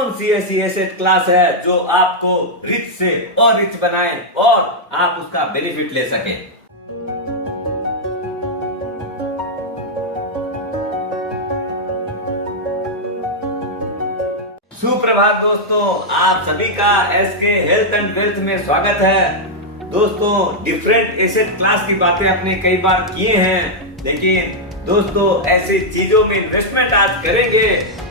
कौन सी ऐसी asset class है जो आपको रिच से और रिच बनाए और आप उसका बेनिफिट ले सकें। सुप्रभात दोस्तों, आप सभी का एसके हेल्थ एंड वेल्थ में स्वागत है। दोस्तों, डिफरेंट एसेट क्लास की बातें आपने कई बार किए हैं, लेकिन दोस्तों ऐसी चीजों में इन्वेस्टमेंट आज करेंगे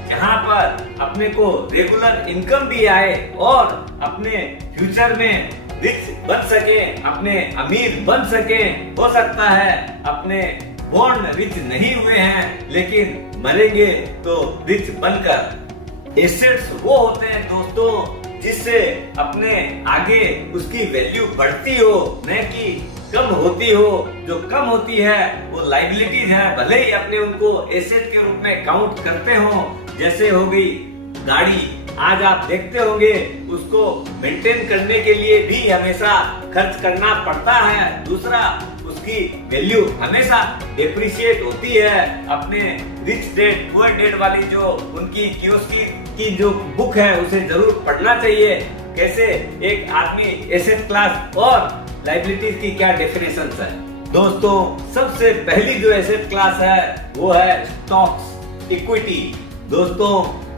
जहां पर अपने को रेगुलर इनकम भी आए और अपने फ्यूचर में रिच बन सके, अपने अमीर बन सके। हो सकता है अपने बोर्न रिच नहीं हुए हैं, लेकिन मरेंगे तो रिच बनकर। एसेट्स वो होते हैं दोस्तों जिससे अपने आगे उसकी वैल्यू बढ़ती हो, न कि कम होती हो। जो कम होती है वो लायबिलिटीज है, भले ही अपने उनको एसेट के रूप में काउंट करते हो। जैसे हो गई गाड़ी, आज आप देखते होंगे उसको मेंटेन करने के लिए भी हमेशा खर्च करना पड़ता है। दूसरा, उसकी वैल्यू हमेशा डेप्रिशिएट होती है। अपने रिच डैड पुअर डैड वाली जो उनकी कियोस्की की जो बुक है उसे जरूर पढ़ना चाहिए। कैसे एक आदमी एसेट क्लास और लायबिलिटीज की क्या डेफिनेशन है। दोस्तों, सबसे पहली जो एसेट क्लास है वो है स्टॉक्स, इक्विटी। दोस्तों,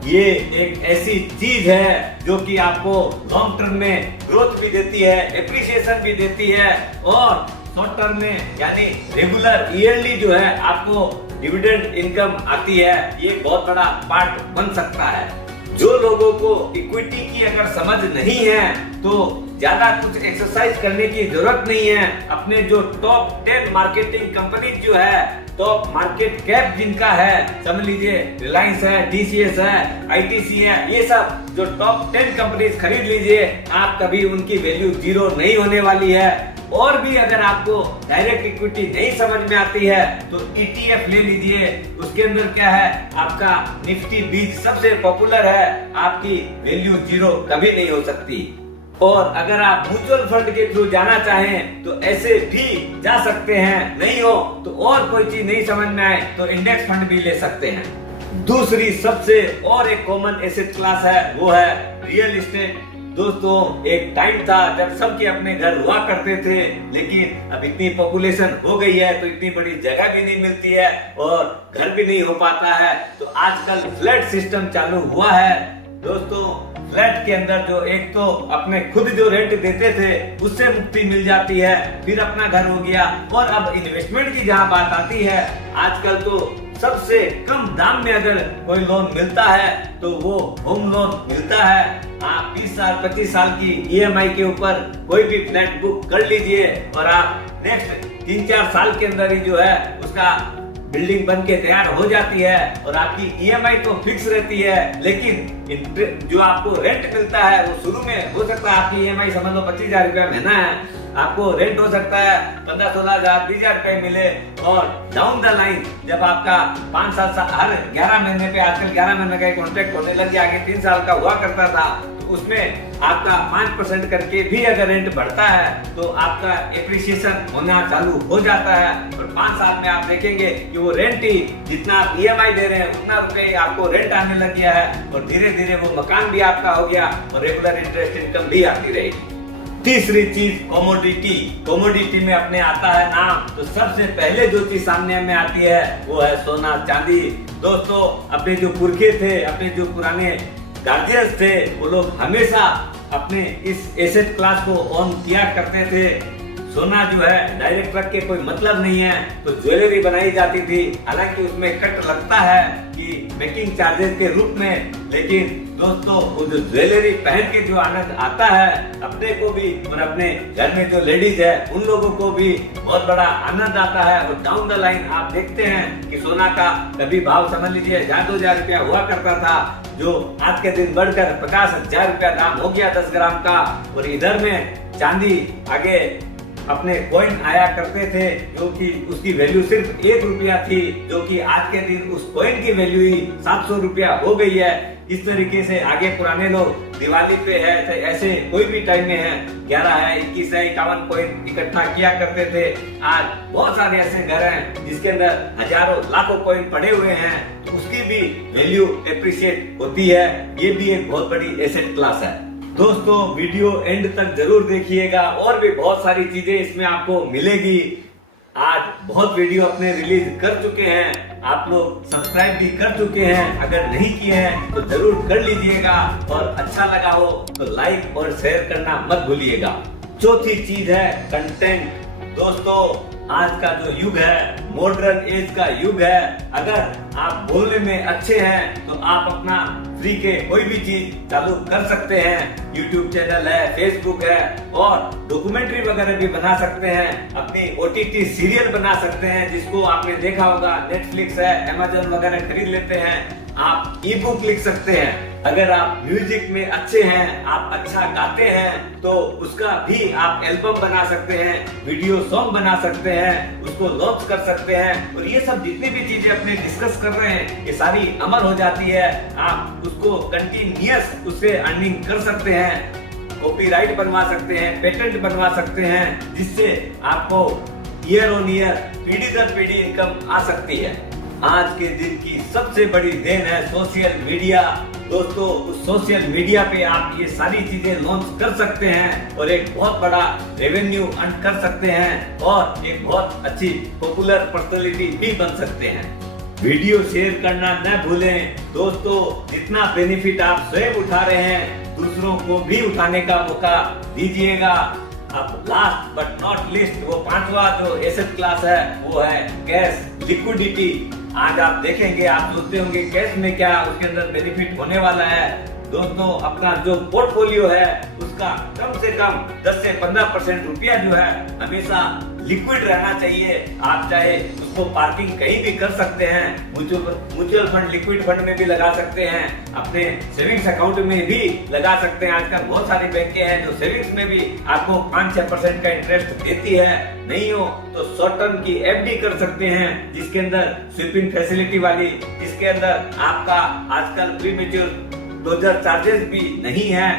ये एक ऐसी चीज है जो कि आपको लॉन्ग टर्म में ग्रोथ भी देती है, एप्रिसिएशन भी देती है और शॉर्ट टर्म में यानी रेगुलर ईयरली जो है आपको डिविडेंड इनकम आती है। ये बहुत बड़ा पार्ट बन सकता है। जो लोगों को इक्विटी की अगर समझ नहीं है तो ज्यादा कुछ एक्सरसाइज करने की जरूरत नहीं है। अपने जो टॉप 10 मार्केटिंग कंपनी जो है, टॉप मार्केट कैप जिनका है, समझ लीजिए रिलायंस है, टीसीएस है, आईटीसी है, ये सब जो टॉप 10 कंपनीज खरीद लीजिए, आप कभी उनकी वैल्यू जीरो नहीं होने वाली है। और भी अगर आपको डायरेक्ट इक्विटी नहीं समझ में आती है तो ईटीएफ ले लीजिए। उसके अंदर क्या है, आपका निफ्टी 20 सबसे पॉपुलर है, आपकी वैल्यू जीरो कभी नहीं हो सकती। और अगर आप म्यूचुअल फंड के थ्रू जाना चाहें तो ऐसे भी जा सकते हैं, नहीं हो तो और कोई चीज नहीं समझ में आए तो इंडेक्स फंड भी ले सकते हैं। दूसरी सबसे और एक कॉमन एसेट क्लास है वो है रियल एस्टेट। दोस्तों, एक टाइम था जब सबके अपने घर हुआ करते थे, लेकिन अब इतनी पॉपुलेशन हो गई है तो इतनी बड़ी जगह भी नहीं मिलती है और घर भी नहीं हो पाता है। तो आजकल फ्लैट सिस्टम चालू हुआ है। दोस्तों, फ्लैट के अंदर जो एक तो अपने खुद जो रेंट देते थे उससे मुक्ति मिल जाती है, फिर अपना घर हो गया। और अब इन्वेस्टमेंट की जहाँ बात आती है, आजकल तो सबसे कम दाम में अगर कोई लोन मिलता है तो वो होम लोन मिलता है। आप 20 साल 25 साल की ईएमआई के ऊपर कोई भी फ्लैट बुक कर लीजिए और आप नेक्स्ट 3-4 साल के अंदर ही जो है उसका बिल्डिंग बन के तैयार हो जाती है और आपकी ईएमआई तो फिक्स रहती है, लेकिन जो आपको रेंट मिलता है वो शुरू में हो सकता है आपकी ईएमआई समझ लो 25,000 रुपया महीना है, आपको रेंट हो सकता है 15-16 हजार 20,000 रुपए मिले। और डाउन द लाइन जब आपका 5 साल हर 11 महीने पे, आजकल 11 महीने का कॉन्ट्रैक्ट होने लग गया, आगे 3 साल का हुआ करता था, उसमें आपका 5% करके भी अगर रेंट बढ़ता है तो आपका एप्रिसिएशन होना चालू हो जाता है। और 5 साल में आप देखेंगे कि वो रेंट ही जितना आप ईएमआई दे रहे हैं उतना रुपए आपको रेंट आने लग गया है और धीरे धीरे वो मकान भी आपका हो गया और रेगुलर इंटरेस्ट इनकम भी आती रहेगी। तीसरी चीज कमोडिटी। कमोडिटी में अपने आता है नाम, तो सबसे पहले जो चीज सामने में आती है वो है सोना चांदी। दोस्तों, अपने जो पुरखे थे, अपने जो पुराने गार्जियंस थे, वो लोग हमेशा अपने इस एसेट क्लास को ऑन किया करते थे। सोना जो है डायरेक्ट रख के कोई मतलब नहीं है, तो ज्वेलरी बनाई जाती थी। हालांकि उसमें कट लगता है कि मेकिंग चार्जेस के रूप में, लेकिन दोस्तों वो जो ज्वेलरी पहन के जो आनंद आता है अपने को भी और अपने घर में जो लेडीज है उन लोगों को भी बहुत बड़ा आनंद आता है। और डाउन द लाइन आप देखते हैं कि सोना का कभी भाव समझ लीजिए 1,000-2,000 रुपया हुआ करता था, जो आज के दिन बढ़कर 50,000 रुपया दाम हो गया 10 ग्राम का। और इधर में चांदी आगे अपने कॉइन आया करते थे जो कि उसकी वैल्यू सिर्फ 1 रुपया थी, जो कि आज के दिन उस कॉइन की वैल्यू ही 700 रुपया हो गई है। इस तरीके से आगे पुराने लोग दिवाली पे है, ऐसे कोई भी टाइम में है, 11 है, 21 है, 51 कॉइन इकट्ठा किया करते थे। आज बहुत सारे ऐसे घर हैं जिसके अंदर हजारों लाखों कॉइन पड़े हुए हैं, तो उसकी भी वैल्यू एप्रिशिएट होती है। ये भी एक बहुत बड़ी एसेट क्लास है। दोस्तों वीडियो एंड तक जरूर देखिएगा, और भी बहुत सारी चीजें इसमें आपको मिलेगी। आज बहुत वीडियो अपने रिलीज कर चुके हैं, आप लोग सब्सक्राइब भी कर चुके हैं, अगर नहीं किए हैं तो जरूर कर लीजिएगा, और अच्छा लगा हो तो लाइक और शेयर करना मत भूलिएगा। चौथी चीज है कंटेंट। दोस्तों आज का जो युग है मॉडर्न एज का युग है। अगर आप बोलने में अच्छे हैं तो आप अपना फ्री के कोई भी चीज चालू कर सकते हैं। यूट्यूब चैनल है, फेसबुक है, और डॉक्यूमेंट्री वगैरह भी बना सकते हैं, अपनी OTT सीरियल बना सकते हैं, जिसको आपने देखा होगा नेटफ्लिक्स है, अमेज़न वगैरह खरीद लेते हैं। आप ई बुक लिख सकते हैं। अगर आप म्यूजिक में अच्छे हैं, आप अच्छा गाते हैं, तो उसका भी आप एल्बम बना सकते हैं, वीडियो सॉन्ग बना सकते हैं, उसको लॉन्च कर सकते हैं। और ये सब जितनी भी चीजें अपने डिस्कस कर रहे हैं ये सारी अमर हो जाती है। आप उसको कंटिन्यूअस उससे अर्निंग कर सकते हैं, कॉपीराइट बनवा सकते हैं, पेटेंट बनवा सकते हैं, जिससे आपको ईयर ऑन ईयर पीढ़ी दर पीढ़ी इनकम आ सकती है। आज के दिन की सबसे बड़ी देन है सोशल मीडिया। दोस्तों उस सोशल मीडिया पे आप ये सारी चीजें लॉन्च कर सकते हैं और एक बहुत बड़ा रेवेन्यू अर्न कर सकते हैं, और एक बहुत अच्छी पॉपुलर पर्सनालिटी भी बन सकते हैं। वीडियो शेयर करना न भूलें दोस्तों। जितना बेनिफिट आप स्वयं उठा रहे हैं, दूसरों को भी उठाने का मौका दीजिएगा। अब लास्ट बट नॉट लीस्ट वो पांचवा जो एसेट क्लास है वो है कैश लिक्विडिटी। आज आप देखेंगे, आप सोचते होंगे कैश में क्या उसके अंदर बेनिफिट होने वाला है। दोस्तों अपना जो पोर्टफोलियो है उसका कम से कम 10 से 15% रुपया जो है हमेशा लिक्विड रहना चाहिए। आप चाहे उसको पार्किंग कहीं भी कर सकते हैं, म्यूचुअल फंड लिक्विड फंड में भी लगा सकते हैं, अपने सेविंग्स अकाउंट में भी लगा सकते हैं। आजकल बहुत सारी बैंकें हैं जो सेविंग्स में भी आपको 5-6% का इंटरेस्ट देती है। नहीं हो तो शॉर्ट टर्म की FD कर सकते हैं, जिसके अंदर स्वीपिंग फैसिलिटी वाली, जिसके अंदर आपका आजकल प्रीमेच्योर डोजर चार्जेस भी नहीं है।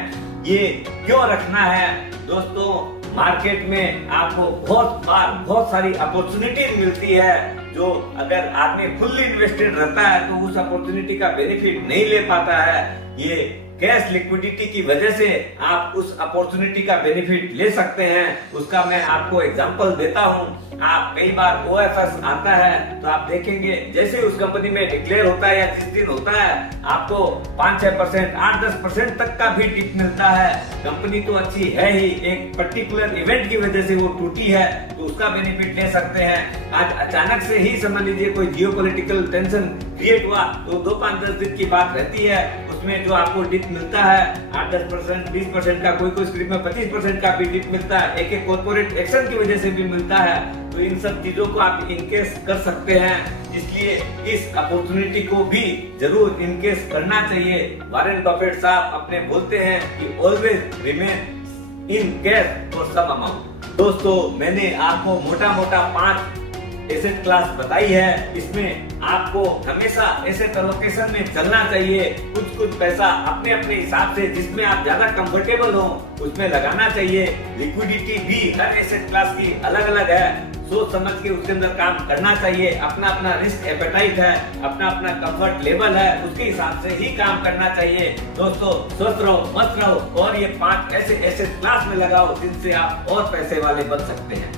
ये क्यों रखना है दोस्तों? मार्केट में आपको बहुत सारी अपॉर्चुनिटी मिलती है, जो अगर आदमी फुल्ली इन्वेस्टेड रहता है तो उस अपॉर्चुनिटी का बेनिफिट नहीं ले पाता है। ये कैश लिक्विडिटी की वजह से आप उस अपॉर्चुनिटी का बेनिफिट ले सकते हैं। उसका मैं आपको एग्जांपल देता हूं। आप कई बार OFS आता है तो आप देखेंगे जैसे उस कंपनी में डिक्लेयर होता है या जिस दिन होता है, आपको 5-6%, 8-10% तक का भी टिप मिलता है। कंपनी तो अच्छी है ही, एक पर्टिकुलर इवेंट की वजह से वो टूटी है तो उसका बेनिफिट ले सकते हैं। आज अचानक से ही समझ लीजिए कोई जियोपॉलिटिकल टेंशन क्रिएट हुआ तो 2-5-10 दिन की बात रहती है, उसमें जो आपको डिप मिलता है 8-10%, 20% का, कोई स्क्रिप्ट में 25% का भी डिप मिलता है, एक कॉर्पोरेट एक्शन की वजह से भी मिलता है। तो इन सब चीजों को आप इनकेस कर सकते हैं, इसलिए इस अपॉर्चुनिटी को भी जरूर इनकेस करना चाहिए। वॉरेन बफेट साहब अपने बोलते हैं कि always remain in cash for some amount. दोस्तों मैंने आपको मोटा 5 एसेट क्लास बताई है। इसमें आपको हमेशा एसेट एलोकेशन में चलना चाहिए। कुछ पैसा अपने हिसाब से जिसमें आप ज्यादा कंफर्टेबल हो उसमें लगाना चाहिए। लिक्विडिटी भी हर एसेट क्लास की अलग है, सोच समझ के उसके अंदर काम करना चाहिए। अपना रिस्क एपेटाइट है, अपना कंफर्ट लेवल है, उसके हिसाब से ही काम करना चाहिए। दोस्तों स्वस्थ रहो, मस्त रहो, और ये 5 ऐसे एसेट क्लास में लगाओ जिनसे आप और पैसे वाले बन सकते हैं।